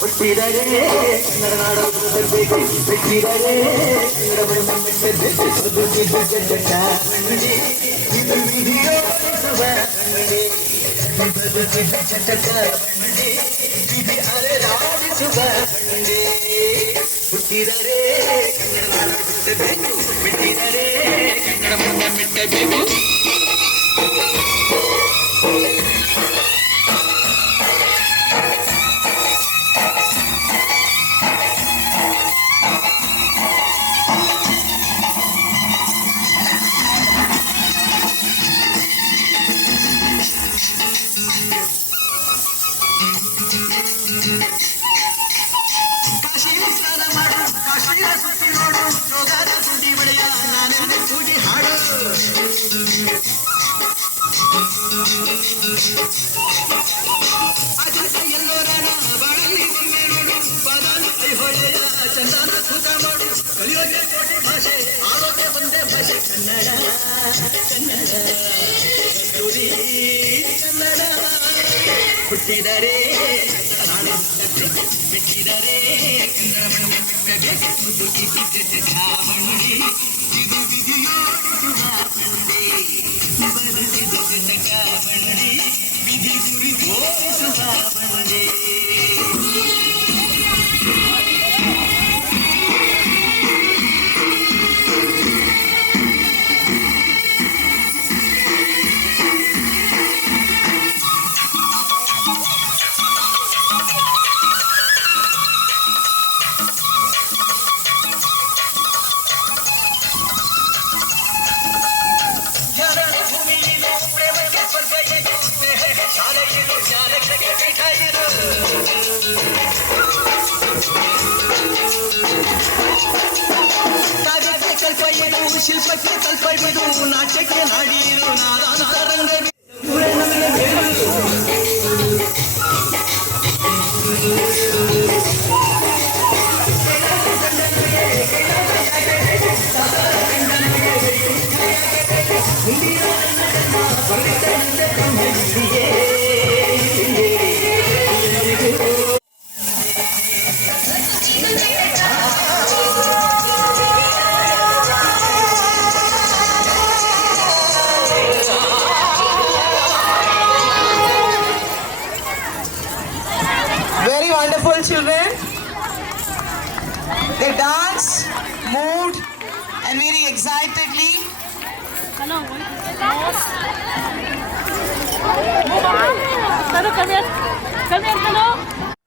ಹುಟ್ಟಿದರೆ ಕನ್ನಡ ನಾಡ ಬೇಕು ಬಿಟ್ಟಿದರೆ ಕನ್ನಡ ಇದು ವಿಧಿಯೋಡಿಸುವ ಕನ್ನಡಿ ಬದುಕಿದ ಚಟಕ ಕನ್ನಡಿ ವಿಧಿ ಅಲೆದಾಡಿಸುವ ಕನ್ನಡಿ ಹುಟ್ಟಿದರೆ ಕನ್ನಡ ನಾಡ ಬಿಟ್ಟಬೇಕು ಬಿಟ್ಟಿದರೆ ಕನ್ನಡ ಬಿಟ್ಟಬೇಕು. ಕಾಶಿ ಸ್ನಾನ ಮಾಡು ಕಾಶ್ಮೀರ ಸುತ್ತಿ ನೋಡು ಯೋಗದ ಸುದ್ದಿ ಬಳಿಯ ನಾನೇ ಕೂಗಿ ಹಾಡು ಅಜಂತ ಎಲ್ಲೋರನ ಬಾಳಲ್ಲಿ ಒಮ್ಮೆ ನೋಡು ಬಾದಾನ ಐಹೊಳೆಯ ಚಂದನ ತೂಕ ಮಾಡು ಕಲಿಯೋಗೆ ಕೋಟಿ ಭಾಷೆ ಆರೋಗ್ಯ ಒಂದೇ ಭಾಷೆ ಕನ್ನಡ ಕನ್ನಡ ಕಸ್ತೂರಿ ಕನ್ನಡ ಹುಟ್ಟಿದರೆ ಬಿಟ್ಟಿದರೆ ಕನ್ನಡ ಚಾಮುಂಡಿ ಇದು ವಿಧಿಯೋಡಿಸುವ ಬಂಡಿ ಬದುಕಿದ ಜಟಕ ಬಂಡಿ ವಿಧಿ ಗುರಿ ತೋರಿಸುವ ಬಂಡಿ. ಕಾವ್ಯಕ್ಕೆ ಸ್ವಲ್ಪ ಇದು ಶಿಲ್ಪಕ್ಕೆ ಸ್ವಲ್ಪ ಇದು ನಾಟ್ಯಕ್ಕೆ ನಾಡಿರು ನಾದ ರಂಗ Very wonderful children. They danced, moved, and very excitedly. Come here, Tanu.